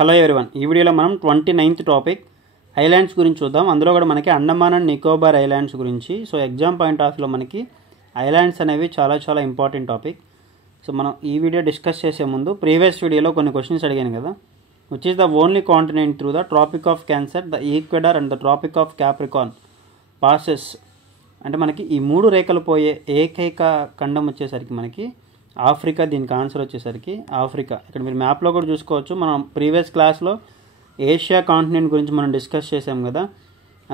Hello everyone, ఈ వీడియోలో మనం 29th టాపిక్ ఐలాండ్స్ గురించి చూద్దాం. అందులో కూడా మనకి అండమాన్ అండ్ నికోబార్ ఐలాండ్స్ గురించి. సో ఎగ్జామ్ పాయింట్ ఆఫ్ వ్యూలో మనకి ఐలాండ్స్ అనేవి చాలా ఇంపార్టెంట్ టాపిక్. సో మనం ఈ వీడియో డిస్కస్ చేసే ముందు ప్రీవియస్ వీడియోలో కొన్ని క్వశ్చన్స్ అడిగాను కదా, which is the only continent through the Tropic of Cancer, the Equator and the Tropic of Capricorn passes. అంటే మనకి ఈ మూడు రేఖలు పోయే ఏకైక ఖండం వచ్చేసరికి మనకి ఆఫ్రికా. దీనికి ఆన్సర్ వచ్చేసరికి ఆఫ్రికా. ఇక్కడ మీరు మ్యాప్లో కూడా చూసుకోవచ్చు. మనం ప్రీవియస్ క్లాస్లో ఏషియా కాంటినెంట్ గురించి మనం డిస్కస్ చేసాం కదా,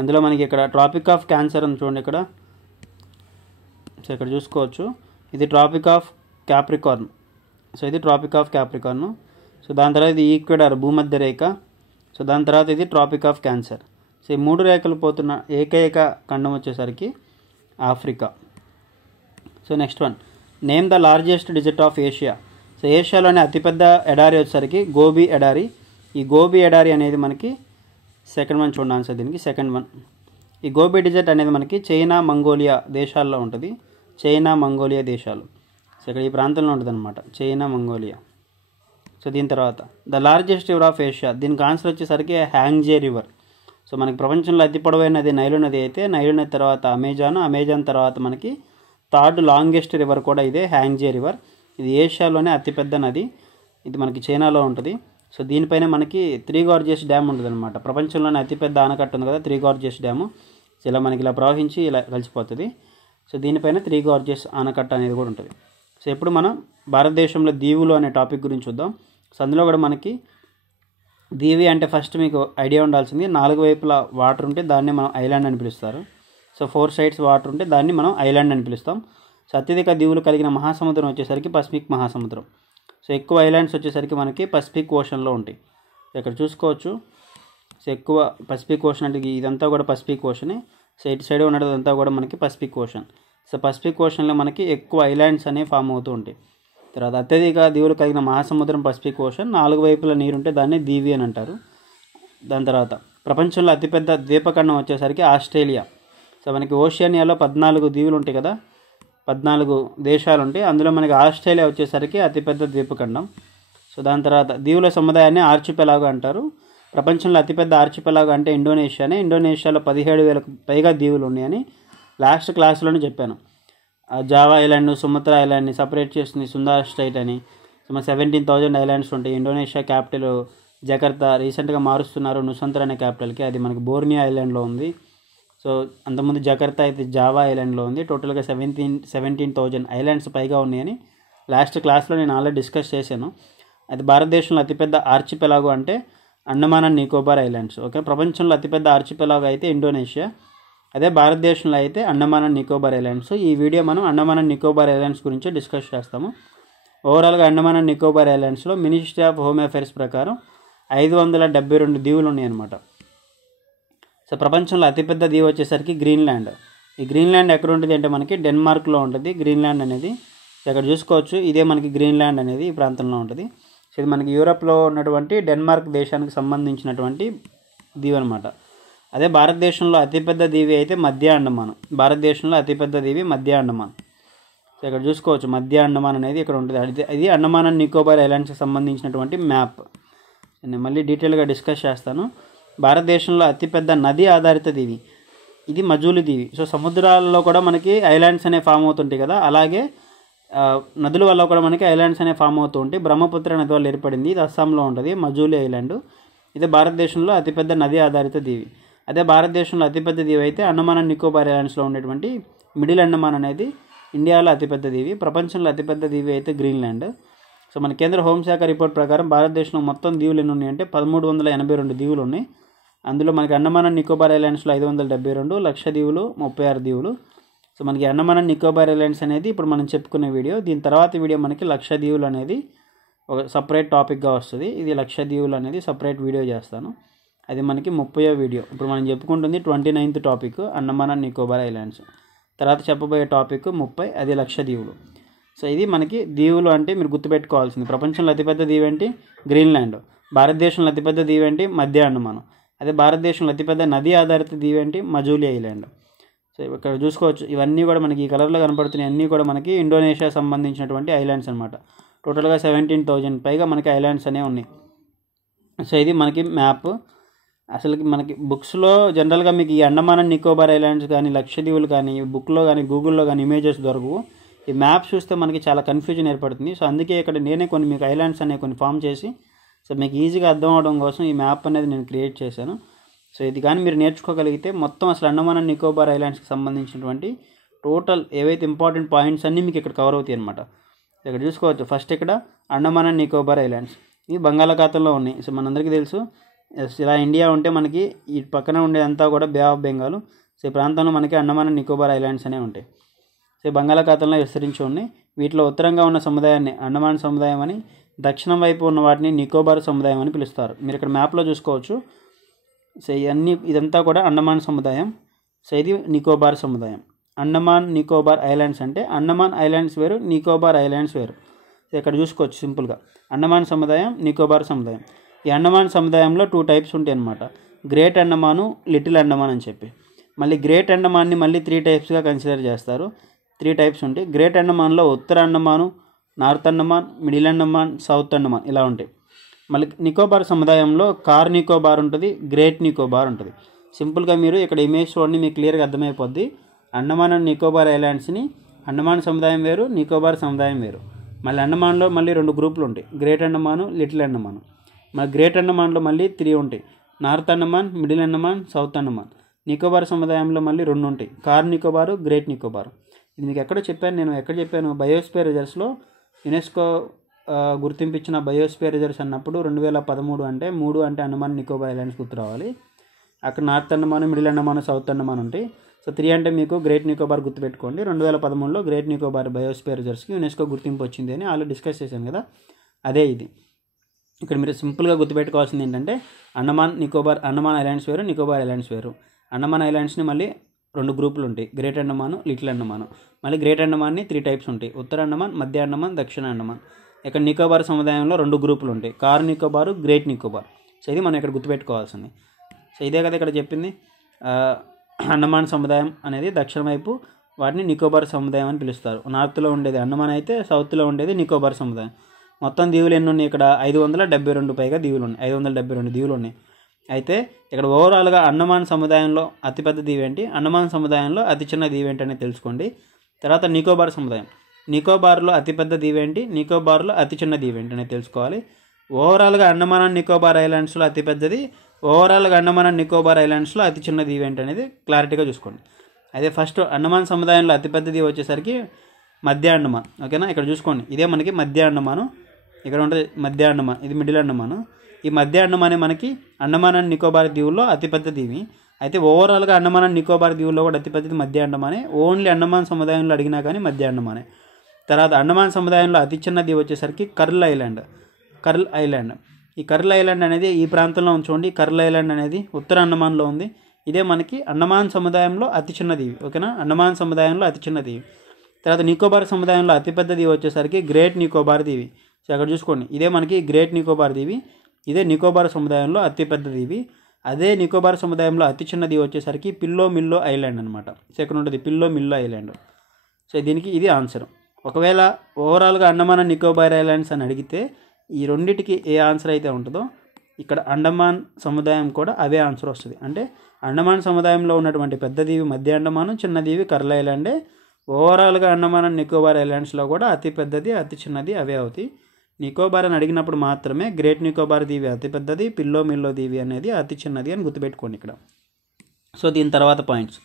అందులో మనకి ఇక్కడ ట్రాపిక్ ఆఫ్ క్యాన్సర్ అని చూడండి ఇక్కడ. సో ఇక్కడ చూసుకోవచ్చు, ఇది ట్రాపిక్ ఆఫ్ క్యాప్రికార్న్. సో ఇది ట్రాపిక్ ఆఫ్ క్యాప్రికార్న్. సో దాని తర్వాత ఇది ఈక్వెడార్, భూమధ్య రేఖ. సో దాని తర్వాత ఇది ట్రాపిక్ ఆఫ్ క్యాన్సర్. సో ఈ మూడు రేఖలు పోతున్న ఏకైక ఖండం వచ్చేసరికి Africa. So next one, name the largest desert of Asia. So ఏషియాలోనే అతిపెద్ద ఎడారి వచ్చేసరికి గోబీ ఎడారి. ఈ గోబీ ఎడారి అనేది మనకి సెకండ్ వన్ చూడండి ఆన్సర్ దీనికి. సెకండ్ వన్, ఈ గోబీ డిజర్ట్ అనేది మనకి చైనా, మంగోలియా దేశాల్లో ఉంటుంది. చైనా, మంగోలియా దేశాలు. సో ఇక్కడ ఈ ప్రాంతంలో ఉంటుంది అనమాట, చైనా, మంగోలియా. సో దీని తర్వాత the largest river of Asia. దీనికి ఆన్సర్ వచ్చేసరికి హ్యాంగ్జే రివర్. సో మనకి ప్రపంచంలో అతి పొడవైన నది నైలు నది అయితే, నైలు నది తర్వాత అమెజాన్ తర్వాత మనకి థర్డ్ లాంగెస్ట్ రివర్ కూడా ఇదే హ్యాంగ్జే రివర్. ఇది ఏషియాలోనే అతిపెద్ద నది. ఇది మనకి చైనాలో ఉంటుంది. సో దీనిపైన మనకి త్రీ గార్జియస్ డ్యామ్ ఉంటుంది అనమాట. ప్రపంచంలోనే అతిపెద్ద ఆనకట్ట ఉంది కదా, త్రీ గార్జియస్ డ్యాము. సో ఇలా మనకి ఇలా ప్రవహించి ఇలా కలిసిపోతుంది. సో దీనిపైన త్రీ గార్జియస్ ఆనకట్ట అనేది కూడా ఉంటుంది. సో ఇప్పుడు మనం భారతదేశంలో దీవులు అనే టాపిక్ గురించి చూద్దాం. సో అందులో కూడా మనకి దీవి అంటే ఫస్ట్ మీకు ఐడియా ఉండాల్సింది, నాలుగు వైపులా వాటర్ ఉంటే దాన్ని మనం ఐలాండ్ అని పిలుస్తారు. సో 4 సైడ్స్ వాటర్ ఉంటే దాన్ని మనం ఐలాండ్ అని పిలుస్తాం. సో అత్యధిక దీవులు కలిగిన మహాసముద్రం వచ్చేసరికి పసిఫిక్ మహాసముద్రం. సో ఎక్కువ ఐలాండ్స్ వచ్చేసరికి మనకి పసిఫిక్ ఓషన్లో ఉంటాయి. ఇక్కడ చూసుకోవచ్చు. సో ఎక్కువ పసిఫిక్ ఓషన్ అంటే ఇదంతా కూడా పసిఫిక్ ఓషనే. సో ఇటు సైడ్ ఉన్నదంతా కూడా మనకి పసిఫిక్ ఓషన్. సో పసిఫిక్ ఓషన్లో మనకి ఎక్కువ ఐలాండ్స్ అనేవి ఫామ్ అవుతూ ఉంటాయి. తర్వాత అత్యధిక దీవులు కలిగిన మహాసముద్రం పసిఫిక్ ఓషన్. 4 వైపుల నీరుంటే దాన్ని దీవి అని అంటారు. దాని తర్వాత ప్రపంచంలో అతిపెద్ద ద్వీపఖండం వచ్చేసరికి ఆస్ట్రేలియా. సో మనకి ఓషియానియాలో 14 దీవులు ఉంటాయి కదా, 14 దేశాలు ఉంటాయి. అందులో మనకి ఆస్ట్రేలియా వచ్చేసరికి అతిపెద్ద ద్వీపఖండం. సో దాని తర్వాత దీవుల సముదాయాన్ని ఆర్చిపెలాగో అంటారు. ప్రపంచంలో అతిపెద్ద ఆర్చిపెలాగో అంటే ఇండోనేషియానే. ఇండోనేషియాలో 17,000కు పైగా దీవులు ఉన్నాయని లాస్ట్ క్లాస్లోనే చెప్పాను. జావా ఐలాండ్, సుమత్రా ఐలాండ్ని సపరేట్ చేస్తుంది సుందర్ స్ట్రైట్ అని. సో మన 17,000 ఐలాండ్స్ ఉంటాయి. Indonesia capital Jakarta. రీసెంట్గా మారుస్తున్నారు నుసంతర్ అనే క్యాపిటల్కి. అది మనకి బోర్నియో ఐలాండ్లో ఉంది. సో అంతకుముందు జకర్తా అయితే జావా ఐలాండ్లో ఉంది. టోటల్గా 17,000 ఐలాండ్స్ పైగా ఉన్నాయని లాస్ట్ క్లాస్లో నేను ఆల్రెడీ డిస్కస్ చేశాను. అది భారతదేశంలో అతిపెద్ద ఆర్చిపెలాగో అంటే Andaman and Nicobar islands. Okay, ప్రపంచంలో అతిపెద్ద ఆర్చిపెలాగో అయితే ఇండోనేషియా. అదే భారతదేశంలో అయితే అండమాన్ అండ్ నికోబార్ ఐలాండ్స్. ఈ వీడియో మనం అండమాన్ అండ్ నికోబార్ ఐలాండ్స్ గురించి డిస్కస్ చేస్తాము. ఓవరాల్గా అండమాన్ అండ్ నికోబార్ ఐలాండ్స్లో మినిస్ట్రీ ఆఫ్ హోమ్ అఫైర్స్ ప్రకారం 572 దీవులు ఉన్నాయన్నమాట. సో ప్రపంచంలో అతిపెద్ద దీవి వచ్చేసరికి గ్రీన్లాండ్. ఈ గ్రీన్లాండ్ ఎక్కడ ఉంటుంది అంటే మనకి డెన్మార్క్లో ఉంటుంది గ్రీన్లాండ్ అనేది. సో ఇక్కడ చూసుకోవచ్చు, ఇదే మనకి గ్రీన్లాండ్ అనేది ఈ ప్రాంతంలో ఉంటుంది. సో ఇది మనకి యూరోప్లో ఉన్నటువంటి డెన్మార్క్ దేశానికి సంబంధించినటువంటి దీవి అనమాట. అదే భారతదేశంలో అతిపెద్ద దీవి అయితే మధ్య అండమాన్. భారతదేశంలో అతిపెద్ద దీవి మధ్య అండమాన్. సో ఇక్కడ చూసుకోవచ్చు, మధ్య అండమాన్ అనేది ఇక్కడ ఉంటుంది. ఇది అండమాన్ అండ్ నికోబార్ ఐలాండ్స్కి సంబంధించినటువంటి మ్యాప్. నేను మళ్ళీ డీటెయిల్గా డిస్కస్ చేస్తాను. భారతదేశంలో అతిపెద్ద నది ఆధారిత దీవి ఇది మజూలి దీవి. సో సముద్రాల్లో కూడా మనకి ఐలాండ్స్ అనేవి ఫామ్ అవుతుంటాయి కదా, అలాగే నదుల వల్ల కూడా మనకి ఐలాండ్స్ అనేవి ఫామ్ అవుతూ ఉంటాయి. బ్రహ్మపుత్ర నది వల్ల ఏర్పడింది. ఇది అస్సాంలో ఉంటుంది, మజూలి ఐలాండ్. ఇది భారతదేశంలో అతిపెద్ద నది ఆధారిత దీవి. అదే భారతదేశంలో అతిపెద్ద దీవి అయితే అండమాన్ అండ్ నికోబార్ ఐలాండ్స్లో ఉండేటువంటి మిడిల్ అండమాన్ అనేది ఇండియాలో అతిపెద్ద దీవి. ప్రపంచంలో అతిపెద్ద దీవి అయితే గ్రీన్లాండ్. సో మన కేంద్ర హోంశాఖ రిపోర్ట్ ప్రకారం భారతదేశంలో మొత్తం దీవులు ఎన్ని ఉన్నాయంటే 1382 దీవులు ఉన్నాయి. అందులో మనకి అండమాన్ అండ్ నికోబార్ ఐలాండ్స్లో 572, లక్షద్వీపులు 36 దీవులు. సో మనకి అండమాన్ అండ్ నికోబార్ ఐలాండ్స్ అనేది ఇప్పుడు మనం చెప్పుకునే వీడియో. దీని తర్వాత వీడియో మనకి లక్షద్వీపులు అనేది ఒక సపరేట్ టాపిక్గా వస్తుంది. ఇది లక్షద్వీపులు అనేది సపరేట్ వీడియో చేస్తాను. అది మనకి 30వ వీడియో. ఇప్పుడు మనం చెప్పుకుంటుంది 29th topic Andaman and Nicobar islands. తర్వాత చెప్పబోయే టాపిక్ 30, అది లక్షద్వీపులు. సో ఇది మనకి దీవులు అంటే మీరు గుర్తుపెట్టుకోవాల్సింది. ప్రపంచంలో అతిపెద్ద దీవి ఏంటి? గ్రీన్లాండ్. భారతదేశంలో అతిపెద్ద దీవి ఏంటి? మధ్య అండమాన్. అదే భారతదేశంలో అతిపెద్ద నది ఆధారిత దీవి ఏంటి? మజూలి ఐలాండ్. సో ఇక్కడ చూసుకోవచ్చు, ఇవన్నీ కూడా మనకి ఈ కలర్లో కనపడుతున్నాయి అన్నీ కూడా మనకి ఇండోనేషియా సంబంధించినటువంటి ఐలాండ్స్ అనమాట. టోటల్గా 17,000 పైగా మనకి ఐలాండ్స్ అనేవి ఉన్నాయి. సో ఇది మనకి మ్యాప్. అసలుకి మనకి బుక్స్లో జనరల్గా మీకు ఈ అండమాన్ అండ్ నికోబార్ ఐలాండ్స్ కానీ లక్షద్వీపులు కానీ బుక్లో కానీ గూగుల్లో కానీ ఇమేజెస్ దొరకవు. ఈ మ్యాప్ చూస్తే మనకి చాలా కన్ఫ్యూజన్ ఏర్పడుతుంది. సో అందుకే ఇక్కడ నేనే కొన్ని మీకు ఐలాండ్స్ అనేవి కొన్ని ఫామ్ చేసి సో మీకు ఈజీగా అర్థం అవడం కోసం ఈ మ్యాప్ అనేది నేను క్రియేట్ చేశాను. సో ఇది కానీ మీరు నేర్చుకోగలిగితే మొత్తం అసలు అండమాన్ అండ్ నికోబార్ ఐలాండ్స్కి సంబంధించినటువంటి టోటల్ ఏవైతే ఇంపార్టెంట్ పాయింట్స్ అన్నీ మీకు ఇక్కడ కవర్ అవుతాయి అనమాట. ఇక్కడ చూసుకోవచ్చు. ఫస్ట్ ఇక్కడ అండమాన్ అండ్ నికోబార్ ఐలాండ్స్ ఇవి బంగాళాఖాతంలో ఉన్నాయి. సో మనందరికీ తెలుసు ఇలా ఇండియా ఉంటే మనకి ఈ పక్కన ఉండేదంతా కూడా బే ఆఫ్ బెంగాల్. సో ఈ ప్రాంతంలో మనకి అండమాన్ అండ్ నికోబార్ ఐలాండ్స్ అనేవి ఉంటాయి. సో బంగాళాఖాతంలో విస్తరించి ఉన్నాయి. వీటిలో ఉత్తరంగా ఉన్న సముదాయాన్ని అండమాన్ సముదాయం అని, దక్షిణం వైపు ఉన్న వాటిని నికోబార్ సముదాయం అని పిలుస్తారు. మీరు ఇక్కడ మ్యాప్లో చూసుకోవచ్చు. సో ఇదంతా కూడా అండమాన్ సముదాయం. సో ఇది నికోబార్ సముదాయం. అండమాన్ నికోబార్ ఐలాండ్స్ అంటే అండమాన్ ఐలాండ్స్ వేరు, నికోబార్ ఐలాండ్స్ వేరు. సో ఇక్కడ చూసుకోవచ్చు సింపుల్గా అండమాన్ సముదాయం, నికోబార్ సముదాయం. ఈ అండమాన్ సముదాయంలో 2 టైప్స్ ఉంటాయి అన్నమాట. గ్రేట్ అండమాను, లిటిల్ అండమాన్ అని చెప్పి. మళ్ళీ గ్రేట్ అండమాన్ని మళ్ళీ 3 టైప్స్గా కన్సిడర్ చేస్తారు. 3 టైప్స్ ఉంటాయి. గ్రేట్ అండమాన్లో ఉత్తర Andaman, north Andaman, middle Andaman, south Andaman ఇలా ఉంటాయి. మళ్ళీ నికోబార్ సముదాయంలో కార్ నికోబార్ ఉంటుంది, గ్రేట్ నికోబార్ ఉంటుంది. సింపుల్గా మీరు ఇక్కడ ఇమేజ్ చూడండి, మీకు క్లియర్గా అర్థమైపోద్ది. అండమాన్ అండ్ నికోబార్ ఐలాండ్స్ని అండమాన్ సముదాయం వేరు, నికోబార్ సముదాయం వేరు. మళ్ళీ అండమాన్లో మళ్ళీ 2 గ్రూపులు ఉంటాయి. Great Andaman, little Andaman. మళ్ళీ గ్రేట్ అండమాన్లో మళ్ళీ 3 ఉంటాయి. North Andaman, middle Andaman, south Andaman. Nicobar సముదాయంలో మళ్ళీ 2 ఉంటాయి. కార్ నికోబారు, గ్రేట్ నికోబారు. ఇది మీకు ఎక్కడో చెప్పాను, నేను ఎక్కడ చెప్పాను, బయోస్పియర్ రిజర్వ్స్లో యునెస్కో గుర్తింపించిన బయోస్పియర్ రిజర్వ్స్ అన్నప్పుడు 2013 అంటే 3 అంటే అండమాన్ నికోబార్ ఐలాండ్స్ గుర్తు రావాలి. అక్కడ north Andaman, middle Andaman, south Andaman ఉంటాయి. సో 3 అంటే మీకు గ్రేట్ నికోబార్ గుర్తుపెట్టుకోండి. 2013లో గ్రేట్ నికోబార్ బయోస్పియర్ రిజర్వ్స్కి యునెస్కో గుర్తింపు వచ్చింది అని ఆల్రెడీ డిస్కస్ చేశాను కదా, అదే ఇది. ఇక్కడ మీరు సింపుల్గా గుర్తుపెట్టుకోవాల్సింది ఏంటంటే అండమాన్ నికోబార్, అండమాన్ ఐలాండ్స్ వేరు, నికోబార్ ఐలాండ్స్ వేరు. అండమాన్ ఐలాండ్స్ని మళ్ళీ 2 గ్రూపులు ఉంటాయి. Great Andaman, little Andaman. మళ్ళీ గ్రేట్ అండమాన్ని 3 టైప్స్ ఉంటాయి. ఉత్తర అండమాన్, మధ్య అండమాన్, దక్షిణ అండమాన్. ఇక్కడ నికోబార్ సముదాయంలో 2 గ్రూపులు ఉంటాయి. కార్ నికోబారు, గ్రేట్ నికోబార్. సో ఇది మనం ఇక్కడ గుర్తుపెట్టుకోవాల్సింది. సో ఇదే కదా ఇక్కడ చెప్పింది. అండమాన్ సముదాయం అనేది దక్షిణ వైపు వాటిని నికోబార్ సముదాయం అని పిలుస్తారు. నార్త్లో ఉండేది అండమాన్ అయితే సౌత్లో ఉండేది నికోబార్ సముదాయం. మొత్తం దీవులు ఎన్ని ఉన్నాయి ఇక్కడ? 572 పైగా దీవులు ఉన్నాయి. 572 దీవులు ఉన్నాయి. అయితే ఇక్కడ ఓవరాల్గా అండమాన్ సముదాయంలో అతిపెద్ద దీవి ఏంటి, అండమాన్ సముదాయంలో అతి చిన్న దీవి ఏంటి అనేది తెలుసుకోండి. తర్వాత నికోబార్ సముదాయం, నికోబార్లో అతిపెద్ద దీవి ఏంటి, నికోబార్లో అతి చిన్న దీవి ఏంటి అనేది తెలుసుకోవాలి. ఓవరాల్గా అండమాన్ అండ్ నికోబార్ ఐలాండ్స్లో అతిపెద్దది, ఓవరాల్గా అండమాన్ అండ్ నికోబార్ ఐలాండ్స్లో అతి చిన్న దీవి ఏంటి అనేది క్లారిటీగా చూసుకోండి. అదే ఫస్ట్ అండమాన్ సముదాయంలో అతిపెద్ద దీవి వచ్చేసరికి మధ్య అండమాన్. ఓకేనా, ఇక్కడ చూసుకోండి. ఇదే మనకి మధ్య అండమాను. ఇక్కడ ఉంటుంది మధ్య అండమాన్, ఇది మిడిల్ అండమాను. ఈ మధ్య అండమానే మనకి అండమాన్ అండ్ నికోబార్ దీవుల్లో అతిపెద్ద దీవి. అయితే ఓవరాల్గా అండమాన్ అండ్ నికోబార్ దీవుల్లో కూడా అతిపెద్దది మధ్య అండమానే. ఓన్లీ అండమాన్ సముదాయంలో అడిగినా కానీ మధ్య అండమానే. తర్వాత అండమాన్ సముదాయంలో అతి చిన్న దీవి వచ్చేసరికి కర్ల్ ఐలాండ్. ఈ కర్ల్ ఐలాండ్ అనేది ఈ ప్రాంతంలో ఉంచుకోండి. కర్ల్ ఐలాండ్ అనేది ఉత్తర అండమాన్లో ఉంది. ఇదే మనకి అండమాన్ సముదాయంలో అతి చిన్న దీవి. ఓకేనా, అండమాన్ సముదాయంలో అతి చిన్న దీవి. తర్వాత నికోబార్ సముదాయంలో అతిపెద్ద దీవి వచ్చేసరికి గ్రేట్ నికోబార్ దీవి. సో అక్కడ చూసుకోండి, ఇదే మనకి గ్రేట్ నికోబార్ దీవి. ఇదే నికోబార్ సముదాయంలో అతిపెద్ద దీవి. అదే నికోబార్ సముదాయంలో అతి చిన్న దీవి వచ్చేసరికి పిల్లో మిల్లో ఐలాండ్ అనమాట. సో ఇక్కడ ఉంటుంది పిల్లో మిల్లో ఐలాండ్. సో దీనికి ఇది ఆన్సర్. ఒకవేళ ఓవరాల్గా అండమాన్ అండ్ నికోబార్ ఐలాండ్స్ అని అడిగితే ఈ రెండింటికి ఏ ఆన్సర్ అయితే ఉంటుందో ఇక్కడ అండమాన్ సముదాయం కూడా అవే ఆన్సర్ వస్తుంది. అంటే అండమాన్ సముదాయంలో ఉన్నటువంటి పెద్ద దీవి మధ్య అండమాను, చిన్న దీవి కర్ల్ ఐలాండే. ఓవరాల్గా అండమాన్ అండ్ నికోబార్ ఐలాండ్స్లో కూడా అతి పెద్దది అతి చిన్నది అవే అవుతాయి. నికోబార్ అని అడిగినప్పుడు మాత్రమే గ్రేట్ నికోబార్ దీవి అతిపెద్దది, పిల్లో మిల్లో దీవి అనేది అతి చిన్నది అని గుర్తుపెట్టుకోండి ఇక్కడ. సో దీని తర్వాత పాయింట్స్.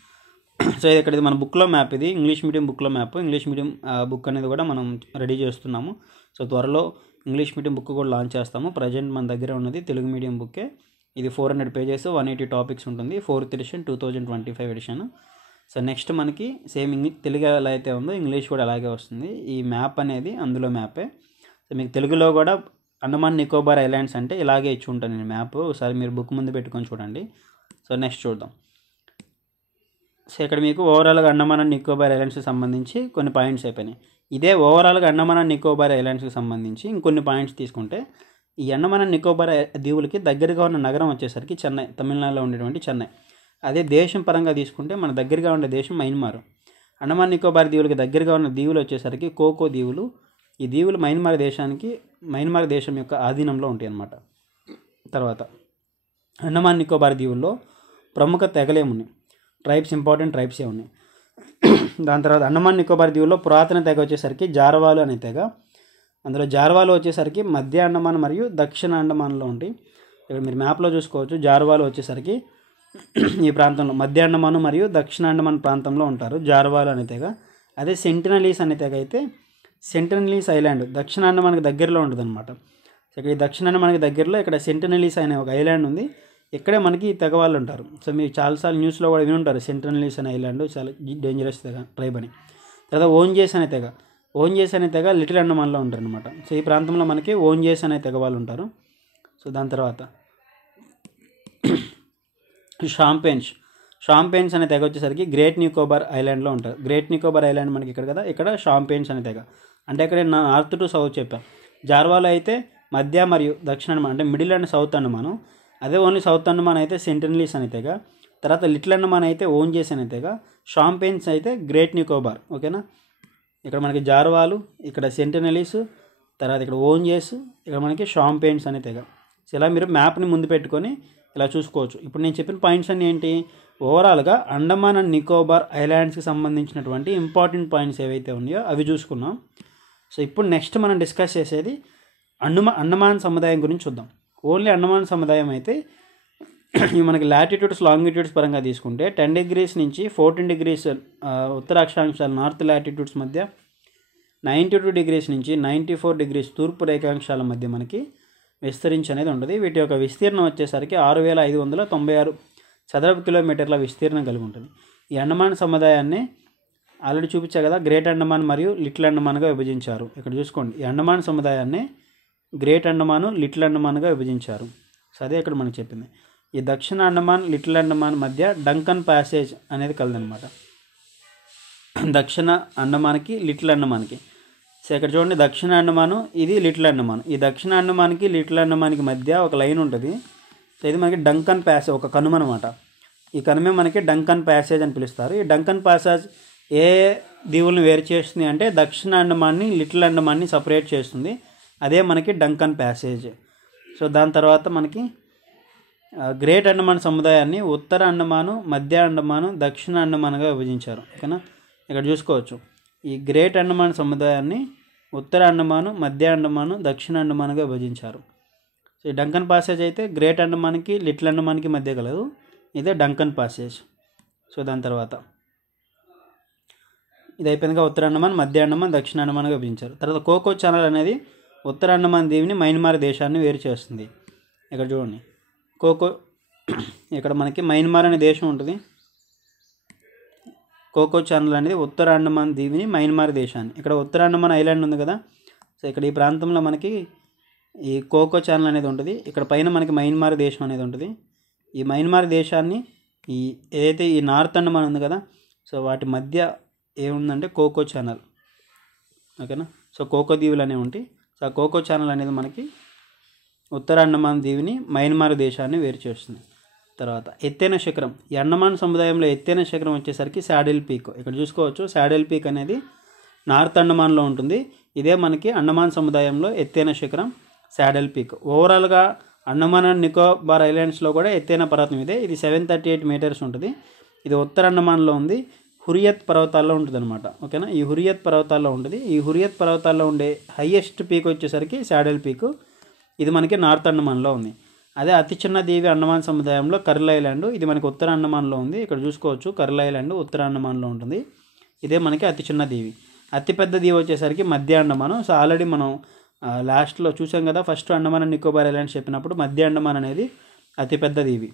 సో ఇక్కడ ఇది మన బుక్లో మ్యాప్, ఇది ఇంగ్లీష్ మీడియం బుక్లో మ్యాప్. ఇంగ్లీష్ మీడియం బుక్ అనేది కూడా మనం రెడీ చేస్తున్నాము. సో త్వరలో ఇంగ్లీష్ మీడియం బుక్ కూడా లాంచ్ చేస్తాము. ప్రజెంట్ మన దగ్గర ఉన్నది తెలుగు మీడియం బుక్కే. ఇది 400 పేజెస్, 180 టాపిక్స్ ఉంటుంది. 4th edition 2025 edition. So next మనకి సేమ్ తెలుగు ఎలా అయితే ఉందో ఇంగ్లీష్ కూడా అలాగే వస్తుంది. ఈ మ్యాప్ అనేది అందులో మ్యాపే. సో మీకు తెలుగులో కూడా అండమాన్ నికోబార్ ఐలాండ్స్ అంటే ఇలాగే ఇచ్చి ఉంటాను నేను మ్యాప్. ఒకసారి మీరు బుక్ ముందు పెట్టుకొని చూడండి. సో నెక్స్ట్ చూద్దాం. సో ఇక్కడ మీకు ఓవరాల్గా అండమాన్ అండ్ నికోబార్ ఐలాండ్స్కి సంబంధించి కొన్ని పాయింట్స్ అయిపోయినాయి. ఇదే ఓవరాల్గా అండమాన్ అండ్ నికోబార్ ఐలాండ్స్కి సంబంధించి ఇంకొన్ని పాయింట్స్ తీసుకుంటే, ఈ అండమాన్ అండ్ నికోబార్ దీవులకి దగ్గరగా ఉన్న నగరం వచ్చేసరికి చెన్నై, తమిళనాడులో ఉండేటువంటి చెన్నై. అదే దేశం పరంగా తీసుకుంటే మన దగ్గరగా ఉండే దేశం మయన్మార్. అండమాన్ నికోబార్ దీవులకి దగ్గరగా ఉన్న దీవులు వచ్చేసరికి కోకో దీవులు. ఈ దీవులు మయన్మార్ దేశం యొక్క ఆధీనంలో ఉంటాయి అన్నమాట. తర్వాత అండమాన్ నికోబార్ దీవుల్లో ప్రముఖ తెగలేమున్నాయి, ట్రైబ్స్, ఇంపార్టెంట్ ట్రైబ్సే ఉన్నాయి. దాని తర్వాత అండమాన్ నికోబార్ దీవుల్లో పురాతన తెగ వచ్చేసరికి జారవాలు అనే తెగ. అందులో జారవాలు వచ్చేసరికి మధ్య అండమాన్ మరియు దక్షిణ అండమాన్లో ఉంటాయి. ఇక్కడ మీరు మ్యాప్లో చూసుకోవచ్చు. జారవాలు వచ్చేసరికి ఈ ప్రాంతంలో మధ్య అండమాన్ మరియు దక్షిణ అండమాన్ ప్రాంతంలో ఉంటారు జారవాలు అనే తెగ. అదే సెంటినలీస్ అనే తెగ అయితే సెంటినలీస్ ఐలాండ్ దక్షిణ అండమాన్కి దగ్గరలో ఉంటుంది అనమాట. ఇక్కడ ఈ దక్షిణ అండమాన్కి దగ్గరలో ఇక్కడ సెంటినలీస్ అనే ఒక ఐలాండ్ ఉంది. ఇక్కడే మనకి ఈ తెగ వాళ్ళు ఉంటారు. సో మీరు చాలాసార్లు న్యూస్లో కూడా విని ఉంటారు సెంటినలీస్ అనే ఐలాండ్ చాలా డేంజరస్ తెగ ట్రైబ్ అని. తర్వాత ఓంజేస్ అనే తెగ. ఓంజేస్ అనే తెగ లిటిల్ అండమాన్లో ఉంటారు అనమాట. సో ఈ ప్రాంతంలో మనకి ఓంజేస్ అనే తెగ వాళ్ళు ఉంటారు. సో దాని తర్వాత షాంపేన్స్ అనే తెగ వచ్చేసరికి గ్రేట్ నికోబార్ ఐలాండ్లో ఉంటారు. గ్రేట్ నికోబార్ ఐలాండ్ మనకి ఇక్కడ కదా, ఇక్కడ షాంపేన్స్ అనే తెగ. అంటే ఇక్కడ నార్త్ టు సౌత్ చెప్పాం. జార్వాలో అయితే మధ్య మరియు దక్షిణ అండమాన్ అంటే మిడిల్ అండ్ సౌత్ అండమాను. అదే ఓన్లీ సౌత్ అండమాన్ అయితే సెంటినలీస్ అనే తెగ. తర్వాత లిటిల్ అండమాన్ అయితే ఓంజేస్ అనే తెగ. షాంపేన్స్ అయితే గ్రేట్ నికోబార్. ఓకేనా, ఇక్కడ మనకి జార్వాలు, ఇక్కడ సెంటినలీస్, తర్వాత ఇక్కడ ఓంజేస్, ఇక్కడ మనకి షాంపేన్స్ అనే తెగ. సో ఇలా మీరు మ్యాప్ని ముందు పెట్టుకొని ఇలా చూసుకోవచ్చు. ఇప్పుడు నేను చెప్పిన పాయింట్స్ అన్నీ ఏంటి, ఓవరాల్గా అండమాన్ అండ్ నికోబార్ ఐలాండ్స్కి సంబంధించినటువంటి ఇంపార్టెంట్ పాయింట్స్ ఏవైతే ఉన్నాయో అవి చూసుకున్నాం. సో ఇప్పుడు నెక్స్ట్ మనం డిస్కస్ చేసేది అండమాన్ సముదాయం గురించి చూద్దాం. ఓన్లీ అండమాన్ సముదాయం అయితే మనకి లాటిట్యూడ్స్ లాంగిట్యూడ్స్ పరంగా తీసుకుంటే 10 degrees నుంచి 14 degrees ఉత్తర అక్షాంశాలు నార్త్ లాటిట్యూడ్స్ మధ్య, 92 degrees నుంచి 94 degrees తూర్పు రేఖాంశాల మధ్య మనకి విస్తరించి అనేది ఉంటుంది. వీటి యొక్క విస్తీర్ణం వచ్చేసరికి 6596 చదరపు కిలోమీటర్ల విస్తీర్ణం కలిగి ఉంటుంది. ఈ అండమాన్ సముదాయాన్ని ఆల్రెడీ చూపించా కదా, గ్రేట్ అండమాన్ మరియు లిటిల్ అండమాన్గా విభజించారు. ఇక్కడ చూసుకోండి, ఈ అండమాన్ సముదాయాన్ని గ్రేట్ అండమాన్ లిటిల్ అండమాన్గా విభజించారు. సో అదే ఇక్కడ మనకు చెప్పింది. ఈ దక్షిణ అండమాన్ లిటిల్ అండమాన్ మధ్య డంకన్ ప్యాసేజ్ అనేది కలదనమాట, దక్షిణ అండమాన్కి లిటిల్ అండమాన్కి. సో ఇక్కడ చూడండి, దక్షిణ అండమాను, ఇది లిటిల్ అండమాన్. ఈ దక్షిణ అండమాన్కి లిటిల్ అండమాన్కి మధ్య ఒక లైన్ ఉంటుంది. సో ఇది మనకి డంకన్ ప్యాసేజ్, ఒక కనుమ అనమాట. ఈ కనుమే మనకి డంకన్ ప్యాసేజ్ అని పిలుస్తారు. ఈ డంకన్ ప్యాసేజ్ ఏ దీవులను వేరు చేస్తుంది అంటే దక్షిణ అండమాన్ని లిటిల్ అండమాన్ని సపరేట్ చేస్తుంది. అదే మనకి డంకన్ ప్యాసేజ్. సో దాని తర్వాత మనకి గ్రేట్ అండమాన్ సముదాయాన్ని ఉత్తర అండమాను, మధ్య అండమాను, దక్షిణ అండమాన్గా విభజించారు. ఓకేనా, ఇక్కడ చూసుకోవచ్చు. ఈ గ్రేట్ అండమాన్ సముదాయాన్ని ఉత్తర అండమాను, మధ్య అండమాను, దక్షిణ అండమాన్గా విభజించారు. సో ఈ డంకన్ ప్యాసేజ్ అయితే గ్రేట్ అండమాన్కి లిటిల్ అండమాన్కి మధ్య కలదు, ఇదే డంకన్ ప్యాసేజ్. సో దాని తర్వాత ఇది అయిపోయిందిగా, ఉత్తర అండమాన్, మధ్య అండమాన్, దక్షిణ అండమాన్గా విభజించారు. తర్వాత కోకో ఛానల్ అనేది ఉత్తర అండమాన్ దీవిని మయన్మార్ దేశాన్ని వేరు చేస్తుంది. ఇక్కడ చూడండి, కోకో, ఇక్కడ మనకి మయన్మార్ అనే దేశం ఉంటుంది. కోకో ఛానల్ అనేది ఉత్తర అండమాన్ దీవిని మయన్మార్ దేశాన్ని, ఇక్కడ ఉత్తర అండమాన్ ఐలాండ్ ఉంది కదా, సో ఇక్కడ ఈ ప్రాంతంలో మనకి ఈ కోకో ఛానల్ అనేది ఉంటుంది. ఇక్కడ పైన మనకి మయన్మార్ దేశం అనేది ఉంటుంది. ఈ మయన్మార్ దేశాన్ని ఈ ఏదైతే ఈ నార్త్ అండమాన్ ఉంది కదా, సో వాటి మధ్య ఏముందంటే కోకో ఛానల్. ఓకేనా, సో కోకో దీవులు అనేవి ఉంటాయి. సో ఆ కోకో ఛానల్ అనేది మనకి ఉత్తర అండమాన్ దీవిని మయన్మార్ దేశాన్ని వేరు చేస్తుంది. తర్వాత ఎత్తైన శిఖరం, ఈ అండమాన్ సముదాయంలో ఎత్తైన శిఖరం వచ్చేసరికి శాడిల్ పీక్. ఇక్కడ చూసుకోవచ్చు, శాడిల్ పీక్ అనేది నార్త్ అండమాన్లో ఉంటుంది. ఇదే మనకి అండమాన్ సముదాయంలో ఎత్తైన శిఖరం శాడిల్ పీక్. ఓవరాల్గా అండమాన్ అండ్ నికోబార్ ఐలాండ్స్లో కూడా ఎత్తైన పర్వతం ఇదే. ఇది 738 meters ఉంటుంది. ఇది ఉత్తర అండమాన్లో ఉంది, హురియత్ పర్వతాల్లో ఉంటుంది అనమాట. ఓకేనా, ఈ హురియత్ పర్వతాల్లో ఉంటుంది. ఈ హురియత్ పర్వతాల్లో ఉండే హైయెస్ట్ పీక్ వచ్చేసరికి శాడిల్ పీక్. ఇది మనకి నార్త్ అండమాన్లో ఉంది. అదే అతి చిన్న దీవి అండమాన్ సముదాయంలో కర్ల్ ఐలాండ్, ఇది మనకి ఉత్తర అండమాన్లో ఉంది. ఇక్కడ చూసుకోవచ్చు, కర్ల్ ఐలాండ్ ఉత్తర అండమాన్లో ఉంటుంది. ఇదే మనకి అతి చిన్న దీవి. అతిపెద్ద దీవి వచ్చేసరికి మధ్య అండమాను. సో ఆల్రెడీ మనం లాస్ట్లో చూసాం కదా, first Andaman and Nicobar islands చెప్పినప్పుడు మధ్య అండమాన్ అనేది అతిపెద్ద దీవి.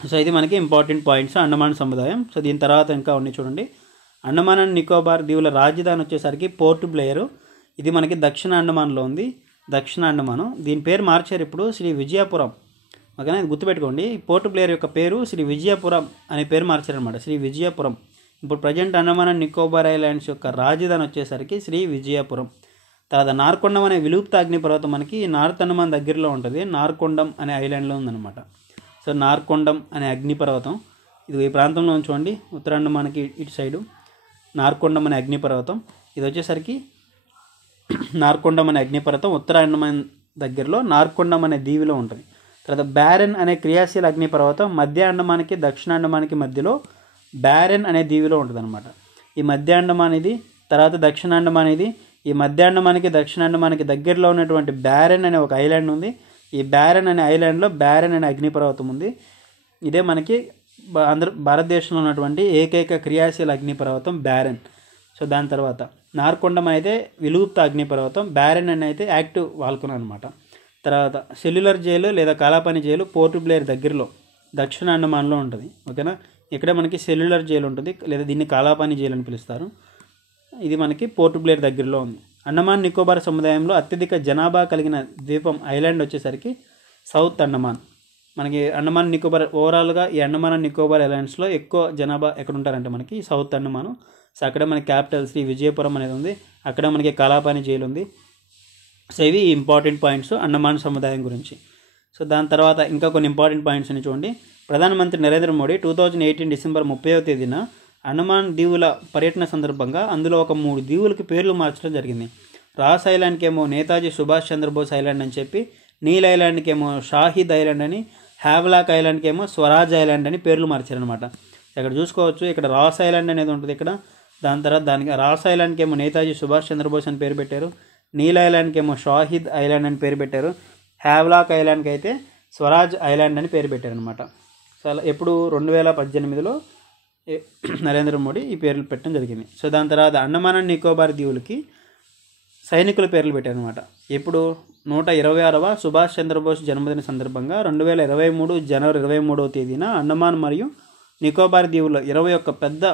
సో ఇది మనకి ఇంపార్టెంట్ పాయింట్స్ అండమాన్ సముదాయం. సో దీని తర్వాత ఇంకా ఉన్నాయి చూడండి. అండమాన్ అండ్ నికోబార్ దీవుల రాజధాని వచ్చేసరికి పోర్ట్ బ్లేయర్. ఇది మనకి దక్షిణ అండమాన్లో ఉంది, దక్షిణ అండమాను. దీని పేరు మార్చారు ఇప్పుడు శ్రీ విజయపురం. ఓకేనా, ఇది గుర్తుపెట్టుకోండి. పోర్ట్ బ్లేయర్ యొక్క పేరు శ్రీ విజయపురం అనే పేరు మార్చారనమాట, శ్రీ విజయపురం. ఇప్పుడు present Andaman and Nicobar islands యొక్క రాజధాని వచ్చేసరికి శ్రీ విజయపురం. తర్వాత నార్కొండం అనే విలుప్త అగ్నిపర్వతం మనకి నార్త్ అండమాన్ దగ్గరలో ఉంటుంది. నార్కొండం అనే ఐలాండ్లో ఉందన్నమాట. సో నార్కొండం అనే అగ్నిపర్వతం ఇది ఈ ప్రాంతంలో చూడండి, ఉత్తర అండమాన్కి ఇటు సైడు నార్కొండం అనే అగ్నిపర్వతం. ఇది వచ్చేసరికి నార్కొండం అనే అగ్నిపర్వతం ఉత్తర అండమాన్ దగ్గరలో నార్కొండం అనే దీవిలో ఉంటుంది. తర్వాత బ్యారెన్ అనే క్రియాశీల అగ్నిపర్వతం మధ్య అండమానికి దక్షిణ అండమానికి మధ్యలో బ్యారెన్ అనే దీవిలో ఉంటుంది అనమాట. ఈ మధ్య అండమాన్ ఇది, తర్వాత దక్షిణ అండమాన్ ఇది. ఈ మధ్య అండమానికి దక్షిణ అండమానికి దగ్గరలో ఉన్నటువంటి బ్యారెన్ అనే ఒక ఐలాండ్ ఉంది. ఈ బ్యారెన్ అనే ఐలాండ్లో బ్యారెన్ అనే అగ్నిపర్వతం ఉంది. ఇదే మనకి భారతదేశంలో ఉన్నటువంటి ఏకైక క్రియాశీల అగ్నిపర్వతం బ్యారెన్. సో దాని తర్వాత నార్కొండం అయితే విలుప్త అగ్నిపర్వతం, బ్యారెన్ అని అయితే యాక్టివ్ వాల్కనో అనమాట. తర్వాత సెల్యులర్ జైలు లేదా కాలాపాని జైలు పోర్ట్ బ్లేర్ దగ్గరలో దక్షిణ అండమాన్లో ఉంటుంది. ఓకేనా, ఇక్కడ మనకి సెల్యులర్ జైలు ఉంటుంది, లేదా దీన్ని కాలాపాని జైలు అని పిలుస్తారు. ఇది మనకి పోర్ట్ బ్లేర్ దగ్గరలో ఉంది. అండమాన్ నికోబార్ సముదాయంలో అత్యధిక జనాభా కలిగిన ద్వీపం ఐలాండ్ వచ్చేసరికి సౌత్ అండమాన్. మనకి అండమాన్ నికోబార్ ఓవరాల్గా ఈ అండమాన్ అండ్ నికోబార్ ఐలాండ్స్లో ఎక్కువ జనాభా ఎక్కడ ఉంటారంటే మనకి సౌత్ అండమాన్. సో అక్కడ మనకి క్యాపిటల్ శ్రీ విజయపురం అనేది ఉంది, అక్కడ మనకి కాలాపాని జైలు ఉంది. సో ఇవి ఇంపార్టెంట్ పాయింట్స్ అండమాన్ సముదాయం గురించి. సో దాని తర్వాత ఇంకా కొన్ని ఇంపార్టెంట్ పాయింట్స్ అని చూడండి. ప్రధానమంత్రి నరేంద్ర మోడీ 2018 డిసెంబర్ 30వ తేదీన అండమాన్ దీవుల పర్యటన సందర్భంగా అందులో ఒక 3 దీవులకి పేర్లు మార్చడం జరిగింది. రాస్ ఐలాండ్కి ఏమో నేతాజీ సుభాష్ చంద్రబోస్ ఐలాండ్ అని చెప్పి, నీల్ ఐలాండ్కి ఏమో షాహిద్ ఐలాండ్ అని, హ్యావ్లాక్ ఐలాండ్కి ఏమో స్వరాజ్ ఐలాండ్ అని పేర్లు మార్చారనమాట. ఇక్కడ చూసుకోవచ్చు, ఇక్కడ రాస్ ఐలాండ్ అనేది ఉంటుంది ఇక్కడ. దాని తర్వాత దానికి రాస్ ఐలాండ్కి ఏమో నేతాజీ సుభాష్ చంద్రబోస్ అని పేరు పెట్టారు, నీల్ ఐలాండ్కి ఏమో షాహిద్ ఐలాండ్ అని పేరు పెట్టారు, హ్యావ్లాక్ ఐలాండ్కి అయితే స్వరాజ్ ఐలాండ్ అని పేరు పెట్టారనమాట. సో ఎప్పుడు 2018లో నరేంద్ర మోడీ ఈ పేర్లు పెట్టడం జరిగింది. సో దాని తర్వాత అండమాన్ అండ్ నికోబార్ దీవులకి సైనికుల పేర్లు పెట్టారనమాట. ఎప్పుడు 126వ సుభాష్ చంద్రబోస్ జన్మదిన సందర్భంగా 2023 జనవరి 23వ తేదీన అండమాన్ మరియు నికోబార్ దీవుల్లో 21 పెద్ద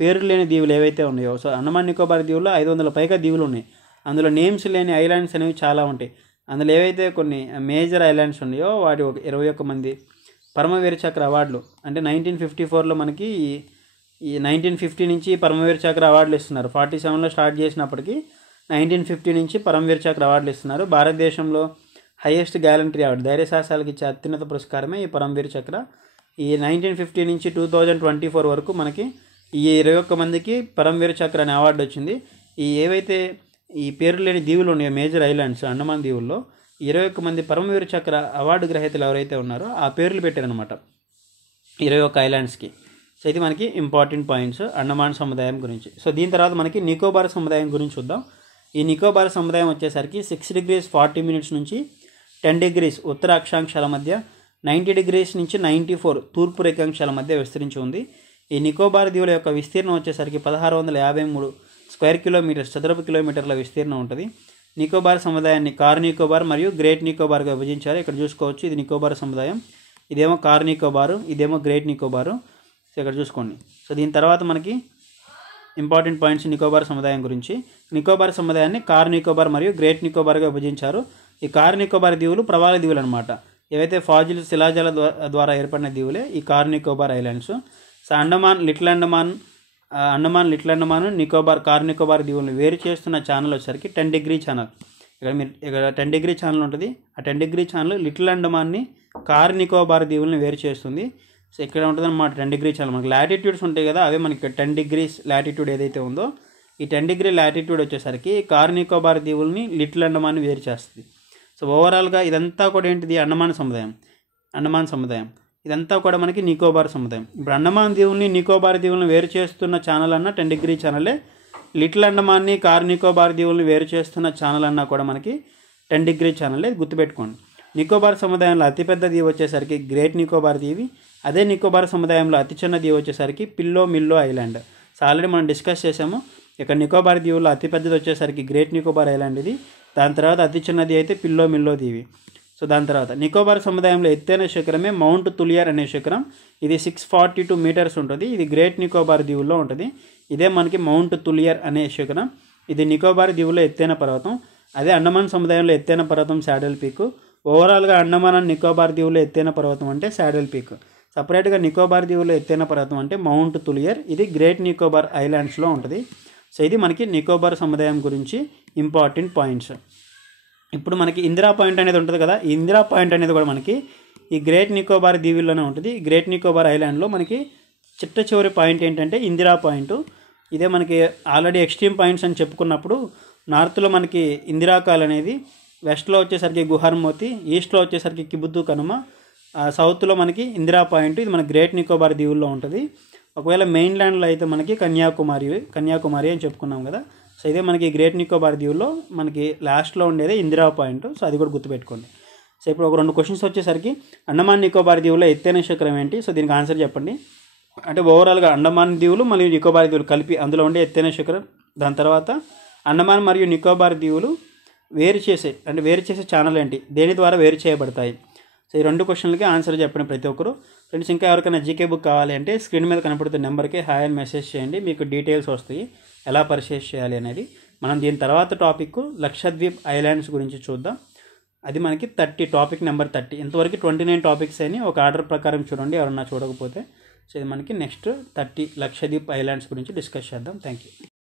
పేరు లేని దీవులు ఏవైతే ఉన్నాయో, సో అండమాన్ నికోబార్ దీవుల్లో 500 పైగా దీవులు ఉన్నాయి. అందులో నేమ్స్ లేని ఐలాండ్స్ అనేవి చాలా ఉంటాయి. అందులో ఏవైతే కొన్ని మేజర్ ఐలాండ్స్ ఉన్నాయో వాటి 21 మంది పరమవీర చక్ర అవార్డులు, అంటే 1954లో మనకి ఈ 1950 నుంచి పరమవీర చక్ర అవార్డులు ఇస్తున్నారు. 47లో స్టార్ట్ చేసినప్పటికీ 1950 నుంచి పరమవీర చక్ర అవార్డులు ఇస్తున్నారు. భారతదేశంలో హైయెస్ట్ గ్యాలంటరీ అవార్డు, ధైర్య సాహసాలకు ఇచ్చే అత్యున్నత పురస్కారమే ఈ పరమవీర చక్ర. ఈ 1950 నుంచి 2024 వరకు మనకి ఈ 21 మందికి పరమవీర చక్ర అనే అవార్డు వచ్చింది. ఈ ఏవైతే ఈ పేరు లేని దీవులు ఉన్నాయో మేజర్ ఐలాండ్స్ అండమాన్ దీవుల్లో 21 మంది పరమవీర చక్ర అవార్డు గ్రహీతలు ఎవరైతే ఉన్నారో ఆ పేర్లు పెట్టారనమాట 21 ఐలాండ్స్కి. సో ఇది మనకి ఇంపార్టెంట్ పాయింట్స్ అండమాన్ సముదాయం గురించి. సో దీని తర్వాత మనకి నికోబార్ సముదాయం గురించి చూద్దాం. ఈ నికోబార్ సముదాయం వచ్చేసరికి 6 degrees 40 minutes నుంచి 10 degrees ఉత్తర అక్షాంశాల మధ్య, 90 degrees నుంచి 94 తూర్పు రేఖాంశాల మధ్య విస్తరించి ఉంది. ఈ నికోబార్ దీవుల యొక్క విస్తీర్ణం వచ్చేసరికి 1653 స్క్వేర్ కిలోమీటర్స్, చదరపు కిలోమీటర్ల విస్తీర్ణం ఉంటుంది. నికోబార్ సముదాయాన్ని కార్ నికోబార్ మరియు గ్రేట్ నికోబార్గా విభజించారు. ఇక్కడ చూసుకోవచ్చు, ఇది నికోబార్ సముదాయం, ఇదేమో కార్ నికోబారు, ఇదేమో గ్రేట్ నికోబారు. సో ఇక్కడ చూసుకోండి. సో దీని తర్వాత మనకి ఇంపార్టెంట్ పాయింట్స్ నికోబార్ సముదాయం గురించి. నికోబార్ సముదాయాన్ని కార్ నికోబార్ మరియు గ్రేట్ నికోబార్గా విభజించారు. ఈ కార్ నికోబార్ దీవులు ప్రవాల దీవులు అనమాట. ఏవైతే ఫాజిల్ శిలాజాల ద్వారా ఏర్పడిన దీవులే ఈ Car Nicobar islands. So Andaman little Andaman Nicobar Car Nicobar దీవులను వేరు చేస్తున్న ఛానల్ వచ్చేసరికి 10 degree ఛానల్. ఇక్కడ 10 degree ఛానల్ ఉంటుంది. ఆ 10 degree ఛానల్ లిటిల్ అండమాన్ని కార్ నికోబార్ దీవులను వేరు చేస్తుంది. సో ఇక్కడ ఉంటుంది అన్నమాట 10 degree ఛానల్. మనకి లాటిట్యూడ్స్ ఉంటాయి కదా, అవే మనకి 10 degrees లాటిట్యూడ్ ఏదైతే ఉందో ఈ 10 degree లాటిట్యూడ్ వచ్చేసరికి కార్ నికోబార్ దీవుల్ని లిటిల్ అండమాన్ని వేరు చేస్తుంది. సో ఓవరాల్గా ఇదంతా కూడా ఏంటిది అండమాన్ సముదాయం ఇదంతా కూడా మనకి నికోబార్ సముదాయం. ఇప్పుడు అండమాన్ దీవుల్ని నికోబార్ దీవులను వేరు చేస్తున్న ఛానల్ అన్న 10 degree ఛానలే, లిటిల్ అండమాన్ని కార్ నికోబార్ దీవులను వేరు చేస్తున్న ఛానల్ అన్నా కూడా మనకి 10 degree ఛానలే, గుర్తుపెట్టుకోండి. నికోబార్ సముదాయంలో అతిపెద్ద దీవి వచ్చేసరికి గ్రేట్ నికోబార్ దీవి. అదే నికోబార్ సముదాయంలో అతి చిన్న దీవి వచ్చేసరికి పిల్లో మిల్లో ఐలాండ్. సో ఆల్రెడీ మనం డిస్కస్ చేసాము. ఇక్కడ నికోబార్ దీవుల్లో అతిపెద్దది వచ్చేసరికి గ్రేట్ నికోబార్ ఐలాండ్ ఇది. దాని తర్వాత అతి చిన్నది అయితే పిల్లో మిల్లో దీవి. సో దాని తర్వాత నికోబార్ సముదాయంలో ఎత్తైన శిఖరమే మౌంట్ తులియర్ అనే శిఖరం. ఇది 642 meters ఉంటుంది. ఇది గ్రేట్ నికోబార్ దీవుల్లో ఉంటుంది. ఇదే మనకి మౌంట్ తులియర్ అనే శిఖరం. ఇది నికోబార్ దీవుల్లో ఎత్తైన పర్వతం. అదే అండమాన్ సముదాయంలో ఎత్తైన పర్వతం శాడిల్ పీక్. ఓవరాల్గా అండమాన్ అండ్ నికోబార్ దీవుల్లో ఎత్తైన పర్వతం అంటే శాడిల్ పీక్. సపరేట్గా నికోబార్ దీవుల్లో ఎత్తైన పర్వతం అంటే మౌంట్ తులియర్. ఇది గ్రేట్ నికోబార్ ఐలాండ్స్లో ఉంటుంది. సో ఇది మనకి నికోబార్ సముదాయం గురించి ఇంపార్టెంట్ పాయింట్స్. ఇప్పుడు మనకి ఇందిరా పాయింట్ అనేది ఉంటుంది కదా, ఈ ఇందిరా పాయింట్ అనేది కూడా మనకి ఈ గ్రేట్ నికోబార్ దీవుల్లోనే ఉంటుంది. ఈ గ్రేట్ నికోబార్ ఐలాండ్లో మనకి చిట్ట చివరి పాయింట్ ఏంటంటే ఇందిరా పాయింట్. ఇదే మనకి ఆల్రెడీ ఎక్స్ట్రీమ్ పాయింట్స్ అని చెప్పుకున్నప్పుడు నార్త్లో మనకి ఇందిరాకాల్ అనేది, వెస్ట్లో వచ్చేసరికి గుహర్మోతి, ఈస్ట్లో వచ్చేసరికి కిబుత్తు కనుమ, సౌత్లో మనకి ఇందిరా పాయింట్, ఇది మన గ్రేట్ నికోబార్ దీవుల్లో ఉంటుంది. ఒకవేళ మెయిన్ ల్యాండ్లో అయితే మనకి కన్యాకుమారి అని చెప్పుకున్నాం కదా. సో ఇదే మనకి గ్రేట్ నికోబార్ దీవుల్లో మనకి లాస్ట్లో ఉండేది ఇందిరా పాయింట్. సో అది కూడా గుర్తుపెట్టుకోండి. సో ఇప్పుడు ఒక 2 క్వశ్చన్స్ వచ్చేసరికి అండమాన్ నికోబార్ దీవుల్లో ఎత్తైన శిఖరం ఏంటి? సో దీనికి ఆన్సర్ చెప్పండి. అంటే ఓవరాల్గా అండమాన్ దీవులు మరియు నికోబార్ దీవులు కలిపి అందులో ఉండే ఎత్తైన శిఖరం. దాని తర్వాత అండమాన్ మరియు నికోబార్ దీవులు వేరు చేసే ఛానల్ ఏంటి, దేని ద్వారా వేరు చేయబడతాయి? సో ఈ 2 క్వశ్చన్లకి ఆన్సర్ చెప్పండి ప్రతి ఒక్కరు. ఫ్రెండ్స్, ఇంకా ఎవరికైనా జీకే బుక్ కావాలి అంటే స్క్రీన్ మీద కనపడుతున్న నెంబర్కి హాయ్ అని మెసేజ్ చేయండి. మీకు డీటెయిల్స్ వస్తాయి ఎలా పర్చేస్ చేయాలి అనేది. మనం దీని తర్వాత టాపిక్ లక్షద్వీప్ ఐలాండ్స్ గురించి చూద్దాం. అది మనకి టాపిక్ నెంబర్ 30. ఇంతవరకు 29 టాపిక్స్ అని ఒక ఆర్డర్ ప్రకారం చూడండి ఎవరన్నా చూడకపోతే. సో ఇది మనకి నెక్స్ట్ 30 లక్షద్వీప్ ఐలాండ్స్ గురించి డిస్కస్ చేద్దాం. Thank you.